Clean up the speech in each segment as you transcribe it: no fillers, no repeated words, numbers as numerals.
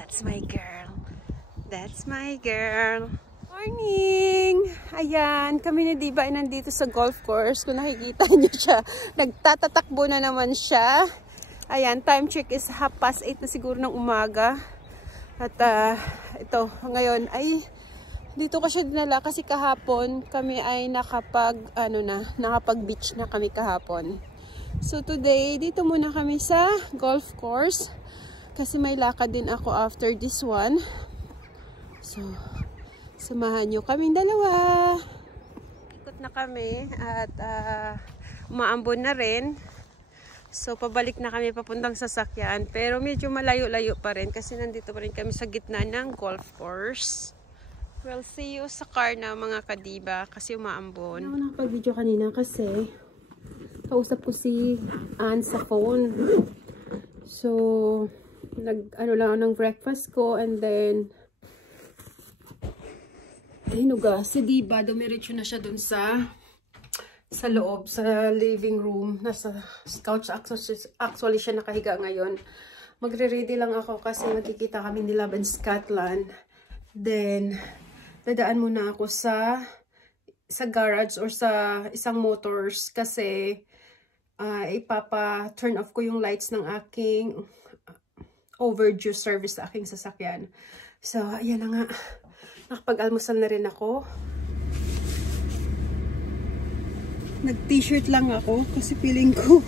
That's my girl. That's my girl. Morning! Ayan, kami ni Diva ay nandito sa golf course. Kung nakikita niyo siya, nagtatatakbo na naman siya. Ayan, time check is 8:30 na siguro ng umaga. At ito, ngayon ay dito ko siya dinala kasi kahapon kami ay nakapag-beach na kami kahapon. So today, dito muna kami sa golf course. Kasi may lakad din ako after this one. So, samahan nyo kaming dalawa. Ikot na kami at umaambon na rin. So, pabalik na kami papuntang sasakyan. Pero medyo malayo-layo pa rin kasi nandito pa rin kami sa gitna ng golf course. We'll see you sa car na mga kadiba kasi umaambon. Ako nakapag-video kanina kasi kausap ko si Ann sa phone. So, nag-ano lang ng breakfast ko and then hinuga si Diva, dumiretso na siya dun sa loob, sa living room. Nasa couch actually siya nakahiga ngayon. Magre-ready lang ako kasi magkikita kami ni Love and Scotland. Then, dadaan muna ako sa garage or sa isang motors kasi ipapa-turn off ko yung lights ng aking overdue service sa aking sasakyan. So, ayan na nga. Nakapag-almusal na rin ako. Nag-t-shirt lang ako kasi feeling ko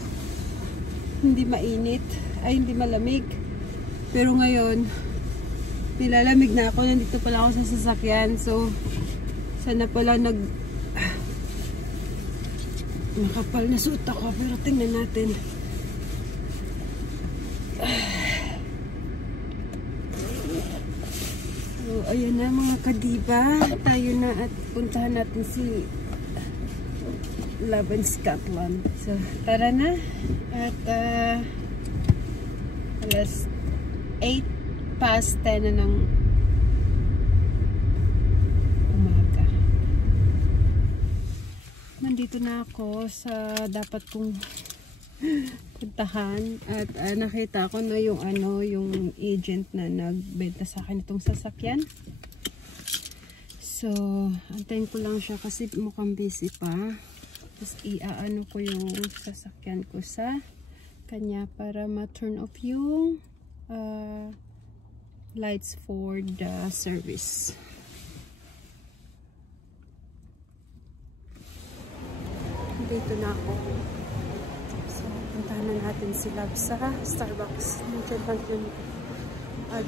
hindi mainit. Ay, hindi malamig. Pero ngayon, nilalamig na ako. Nandito pala ako sa sasakyan. So, sana pala makapal na suit ako. Pero tingnan natin. So, ayan na mga kadiba. Tayo na at puntahan natin si Love and Scotland. So, tara na. At alas 8:10 na ng umaga. Nandito na ako sa dapat kong puntahan at nakita ko na yung agent na nagbenta sa akin itong sasakyan. So, antayin ko lang siya kasi mukhang busy pa. Tapos iaano ko yung sasakyan ko sa kanya para ma-turn off yung lights for the service. Dito na ako. Puntahan na natin si Love sa Starbucks. Diyan lang yun.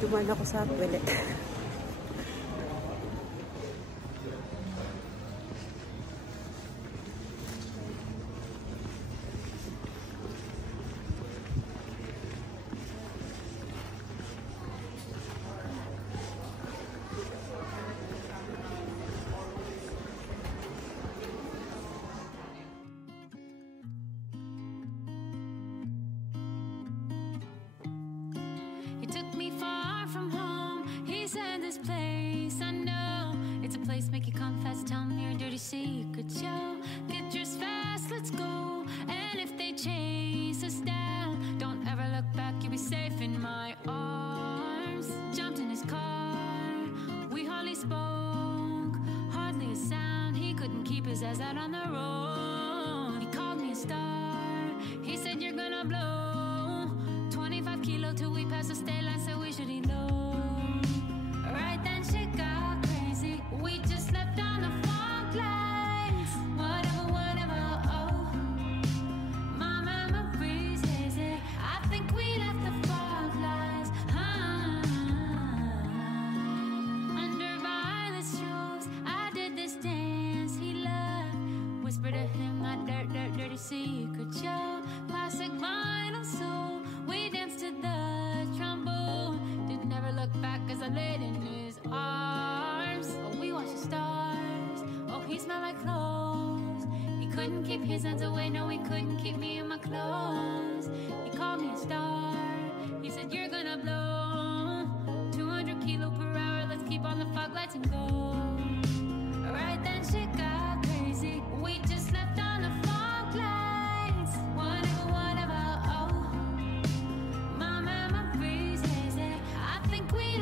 Dumaan ako sa toilet. Make you confess, tell me your dirty secrets, yo. Get dressed fast, let's go. And if they chase us down, don't ever look back, you'll be safe in my arms. Jumped in his car, we hardly spoke, hardly a sound. He couldn't keep his eyes out on the road. He called me a star, he said you're gonna blow. 25 kilo till we pass the state line, so we should elope. Right then shit got crazy. We just left on the fog lines. Whatever, whatever, oh. My memory's hazy. I think we left the fog lines. Under violet strokes, I did this dance he loved. Whisper to him my dirty secret, yo. Classic vinyl soul. We danced to the trombone. Didn't ever look back as I laid in his arms. We watched the stars. Oh, he smelled like clothes. He couldn't keep his hands away. No, he couldn't keep me in my clothes. He called me a star. He said you're gonna blow 200 kilo per hour. Let's keep on the fog lights and go. Right then shit got crazy. We just left on the fog lights. Whatever, whatever, oh. My memory's hazy. I think we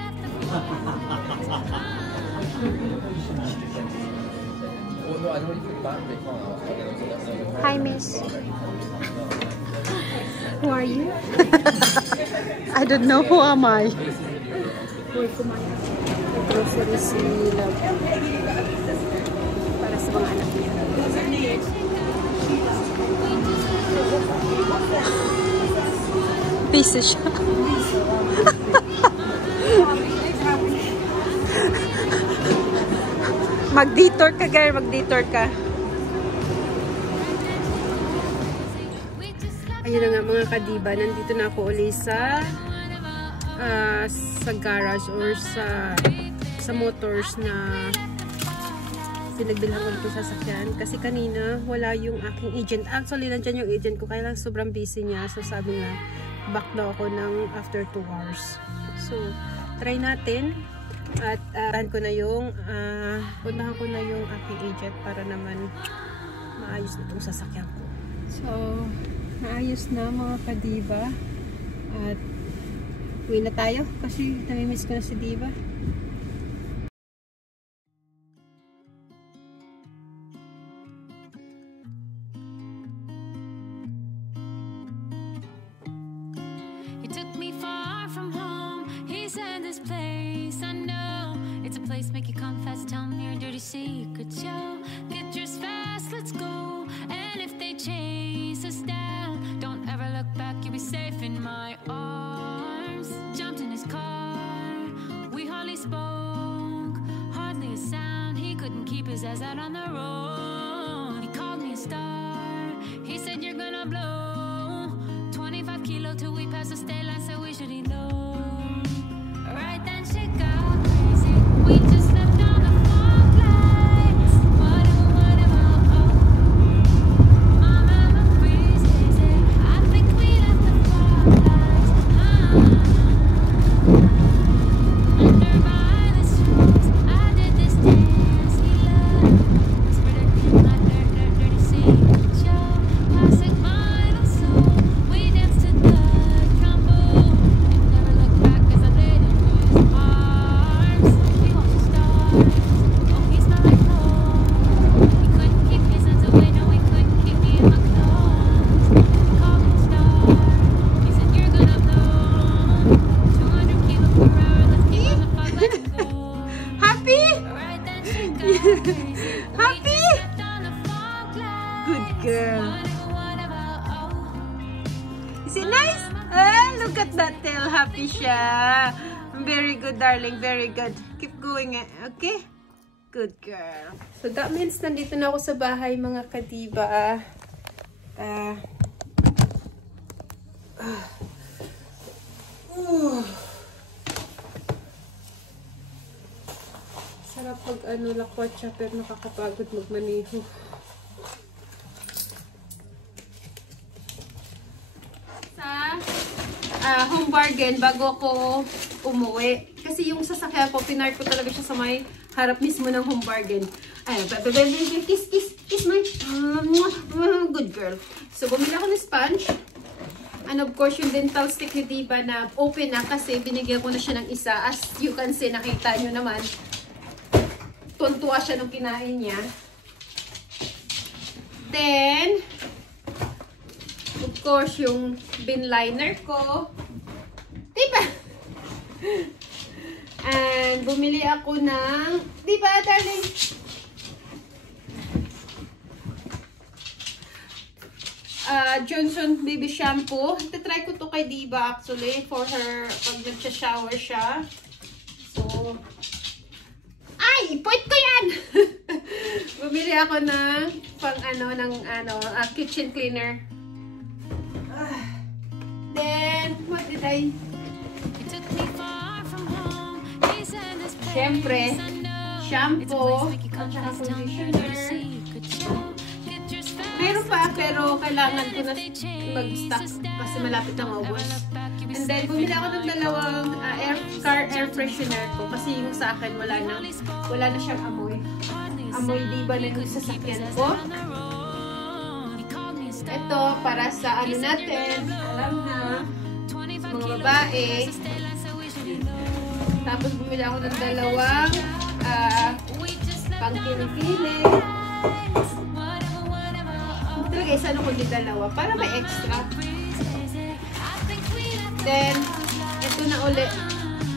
Hi, miss. Who are you? I don't know. Who am I? Grocery sila. Para sa mga anak niya. Busy siya. Mag-detour ka, girl. Mag-detour ka. Ayun na nga mga kadiba. Nandito na ako ulit sa garage or sa motors na pinagbilhan ko ito sasakyan. Kasi kanina wala yung aking agent. Actually, nandyan yung agent ko. Kaya lang sobrang busy niya. So sabi nga, back daw ako ng after 2 hours. So, try natin. At puntahan ko na yung aking agent para naman maayos na itong sasakyan ko. So, maayos na mga kadiba. At uwi na tayo kasi namimiss ko na si Diva. He took me far from home. He said this place I know. It's a place make you confess. Tell me your dirty secrets, yo. Get yours fast, let's go. And if they chase us down, don't ever look back. You'll be safe in my arms. Jumped in his car. We hardly spoke. Hardly a sound. He couldn't keep his eyes out on the road. He called me a star. He said you're gonna blow. 25 kilo till we pass the state line, so we should eat low. Right then she got crazy. We just stepped on the fog lights. Whatever, oh. My memory's hazy. I think we left the fog lights. Under by the streets, I did this dance he loved. Whispered at him like dirty secrets, yo. Classic vinyl soul. We danced to the trombone. Never looked back as I laid in his arms. We watched the stars. Oh, he smelled like clothes. He couldn't keep his hands away. No, he couldn't keep me in my clothes. He called me a star. He said you're gonna blow. 200 kilo per hour. Let's keep on the fog lights and go. Happy? Right then she got crazy. Happy? We just stepped on the fog lights. Good girl. Whatever, oh. Is it nice? Ah, look at that tail. Happy siya. Very good, darling. Very good. Keep going. Okay? Good girl. So that means nandito na ako sa bahay mga kadiba. Sarap pag lakwatsa pero nakakapagod magmaneho. Home bargain bago ako umuwi. Kasi yung sasakyan ko, pinark ko talaga siya sa may harap mismo ng home bargain. Ay, kiss my good girl. So, bumili ako ng sponge. And of course, yung dental stick ni Diva na open na kasi binigyan ko na siya ng isa. As you can see, nakita nyo naman. Tuntua siya nung kinain niya. Then, of course, yung bin liner ko. Diba? And, bumili ako ng, diba, darling? Johnson Baby Shampoo. Try ko to kay Diva actually for her pag nag-shower siya. So, ay! Point ko yan! Bumili ako ng pang kitchen cleaner. Then, what did I? Siyempre, shampoo at saka conditioner. Meron pa, pero kailangan ko na mag-stock kasi malapit na maubos. And then, bumili ako ng dalawang car air freshener ko kasi yung sa akin wala na siyang amoy. Amoy Diva na yung sasakyan ko. Ito, para sa natin, alam na, mga babae. Tapos bumili ako ng dalawang pang kilikili. kaysa ano kundi dalawa. Para may extra. Then, ito na uli.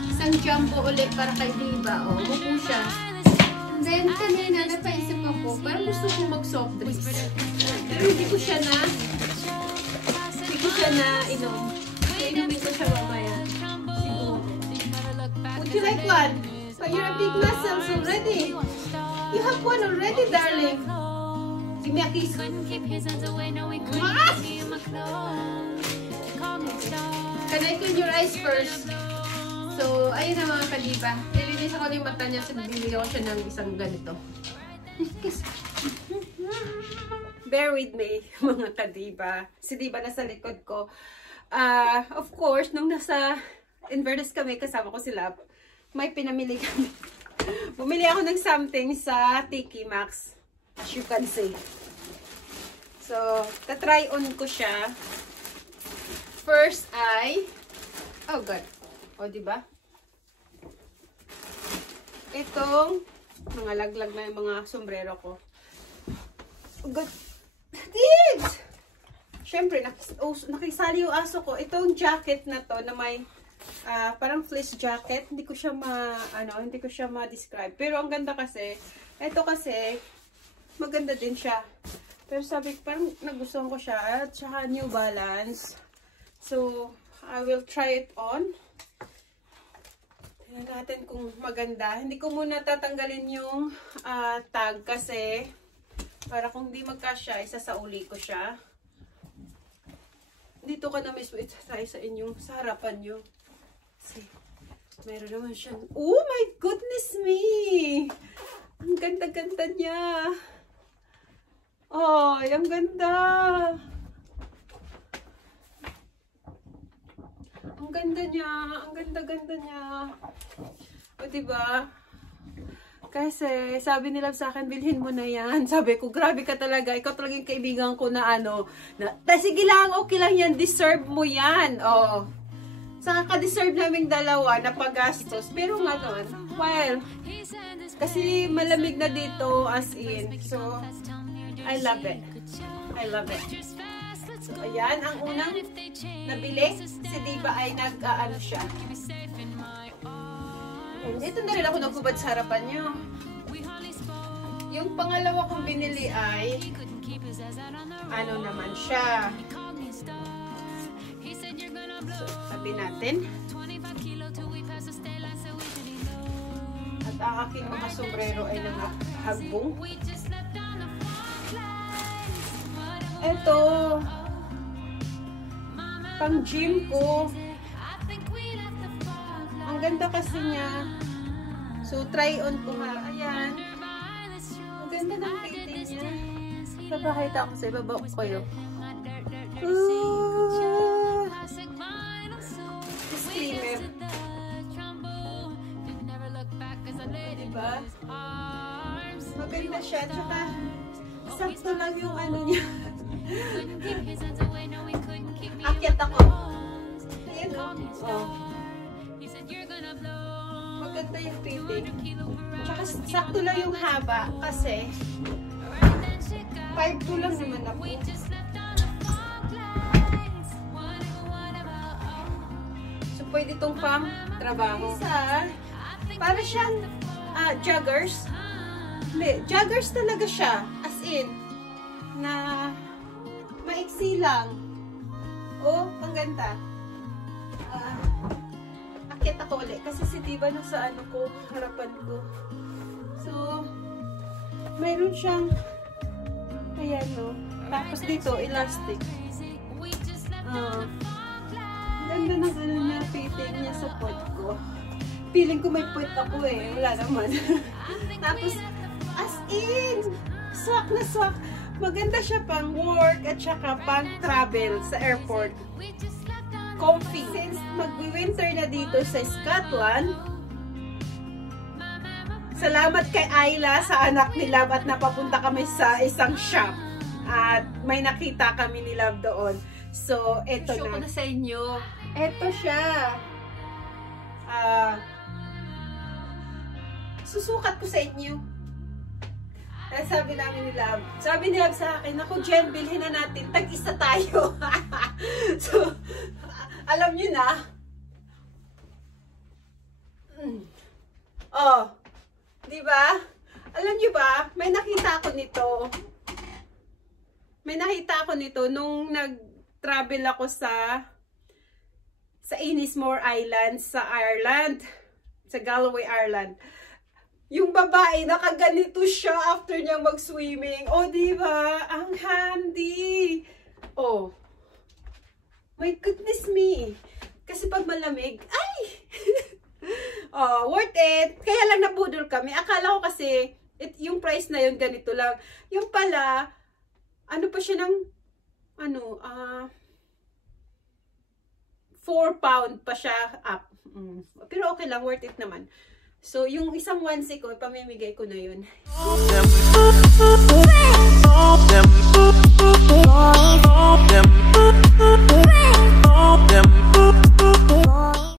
Isang jumbo uli para kay Diva. O, mupo siya. And then, kanina, napaisip ako, parang gusto kong mag-soft drinks. Pero hindi ko siya na inom. Inumin ko siya mamaya. Siguro. Would you like one? But you're a big muscles already. You have one already, darling. Give me a kiss. Can I clean your eyes first? So, ayun na mga kadiba. Nilinis ako yung mata niya. So, bibili ko siya ng isang ganito. Kiss. Bear with me, mga kadiba. Si Diba nasa likod ko. Of course, nung nasa Inverness kami, kasama ko sila, may pinamili kami. Bumili ako ng something sa Tiki Maxx, as you can see. So, ta-try on ko siya. First ay, oh god. O, diba? Itong mga laglag na yung mga sombrero ko. Oh god. Digs! Siyempre, nakisali yung aso ko. Itong jacket na to na may parang fleece jacket. Hindi ko siya ma-describe. Pero ang ganda kasi, ito kasi, maganda din siya. Pero sabi ko, parang nagustuhan ko siya. At saka New Balance. So, I will try it on. Tingnan natin kung maganda. Hindi ko muna tatanggalin yung tag kasi para kung di magkasya, isasauli ko siya. Dito ka na mismo itatry sa inyong, sa harapan nyo. See, meron naman siyang, oh my goodness me! Ang ganda-ganda niya. Oh, ang ganda! Ang ganda niya, ang ganda-ganda niya. O, diba? Kasi, sabi nila sa akin, bilhin mo na yan. Sabi ko, grabe ka talaga. Ikaw talaga yung kaibigan ko na sige lang, okay lang yan. Deserve mo yan. Oh. Saka ka-deserve naming dalawa na paggastos. Pero nga doon, well, kasi malamig na dito as in. So, I love it. I love it. So, ayan, ang unang nabili. Si Diba ay nag-ano siya. Dito na rin ako nagkubad sa harapan nyo. Yung pangalawa kong binili ay ano naman siya. So, sabi natin. At ang aking mga sombrero ay nakahagbong. Ito. Pang gym ko. Ang ganda kasi niya. So, try on ko nga. Ayan. Ang ganda ng fitting niya. Napakita ako sa ibaba ko kayo. Disclaimer. Diba? Maganda siya. Tsaka, sakto lang yung ano niya. Akyat ako. Ayan o. Oh. Maganda yung fitting. Tsaka sakto lang yung haba kasi 5'2" lang naman ako. So pwede itong pang trabaho. Para siyang joggers. Hindi, joggers talaga siya. As in, na maiksi lang. Oh, ang ganda. Akit ako ulit. Kasi si Diba nasa ano ko, harapan ko. So, mayroon siyang, ayan o. Tapos dito, elastic. Ganda ng ano niya, fitting niya sa pot ko. Feeling ko may pot ako eh. Wala naman. Tapos, as in, swak na swak. Maganda siya pang work at saka pang travel sa airport. Comfy. Since mag-winter na dito sa Scotland, salamat kay Ayla sa anak ni Love at napapunta kami sa isang shop. At may nakita kami ni Love doon. So, eto na. Show ko na sa inyo. Eto siya. Susukat ko sa inyo. Sabi namin ni Lab. Sabi ni Lab sa akin, ako Jen, bilhin na natin. Tag-isa tayo. So, alam nyo na. Oh, di ba? Alam nyo ba, may nakita ako nito. May nakita ako nito nung nag-travel ako sa Ennismore Island sa Ireland. Sa Galway, Ireland. Yung babae, nakaganito siya after niya mag-swimming. Oh, di ba? Ang handy. Oh. My goodness me. Kasi pag malamig, ay! Oh, worth it. Kaya lang nabudol kami. Akala ko kasi, yung price na yun, ganito lang. Yung pala, ano pa siya ng, 4 pound pa siya up. Pero okay lang, worth it naman. So, yung isang 1 ko, pamimigay ko na yun.